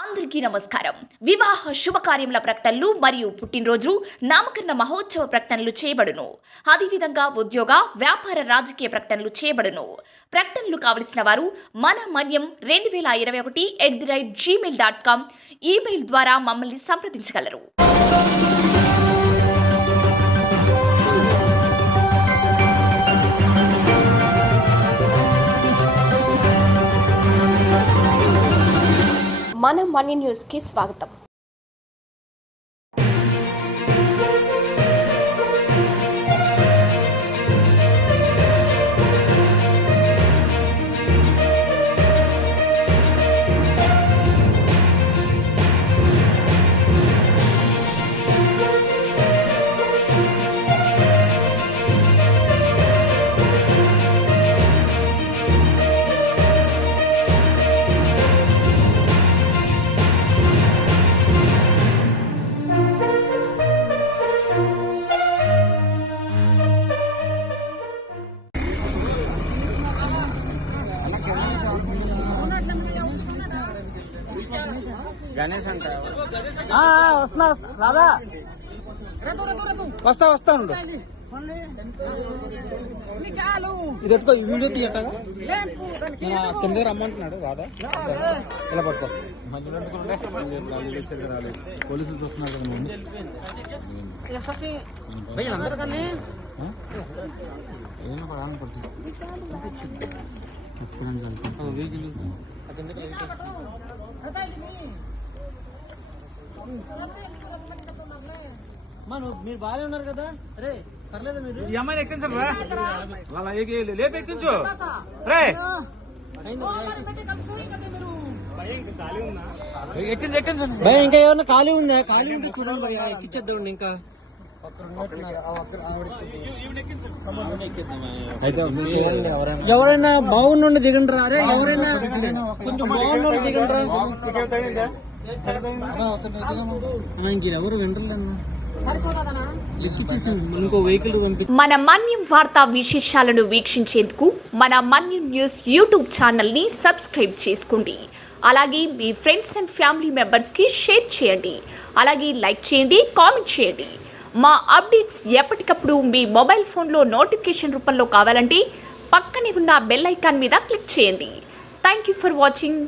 అందరికీ నమస్కారం. వివాహ శుభకార్యముల ప్రకటనలు మరియు పుట్టినరోజు నామకరణ మహోత్సవ ప్రకటనలు చేయబడును. అదేవిధంగా ఉద్యోగ వ్యాపార రాజకీయ ప్రకటనలు చేయబడును. ప్రకటనలు కావలసిన వారు మన మన్యం 2021@gmail.com ఈమెయిల్ ద్వారా మమ్మల్ని సంప్రదించగలరు. మన మనీ న్యూస్కి స్వాగతం. గణేష్ అంట వస్తున్నా రాదా వస్తా ఉండు ఇది ఎట్టుకో వీడియో తీయటగా కింద రమ్మంటున్నాడు రాదా ఇలా పట్టుకో పోలీసులు చూస్తున్నారు కదా అందరికీ ఏమో పడాలని పడుతుంది మీరు బాగానే ఉన్నారు కదా. రే పర్లేదు మీరు ఈ అమ్మాయిని ఎక్కించండి రా వాళ్ళ లేపు ఎక్కించు రే ఎక్కించండి భయ ఇంకా ఏమన్నా ఖాళీ ఉందా? ఖాళీ ఉంటే చూడండి భయ ఎక్కించేద్దామండి. ఇంకా ఎవరైనా బాగుండి దిగండి రా. అరే ఎవరైనా కొంచెం బాగుండి దిగండి రా. ఇంకెవరు వినరలేను ఇంకో వెహికల్ మన మన్యం వార్తా విశేషాలను వీక్షించేందుకు మన మన్యం న్యూస్ యూట్యూబ్ ఛానల్ని సబ్స్క్రైబ్ చేసుకోండి. అలాగే మీ ఫ్రెండ్స్ అండ్ ఫ్యామిలీ మెంబర్స్కి షేర్ చేయండి. అలాగే లైక్ చేయండి, కామెంట్ చేయండి. మా అప్డేట్స్ ఎప్పటికప్పుడు మీ మొబైల్ ఫోన్లో నోటిఫికేషన్ రూపంలో కావాలంటే పక్కనే ఉన్న బెల్ ఐకాన్ మీద క్లిక్ చేయండి. Thank you for watching.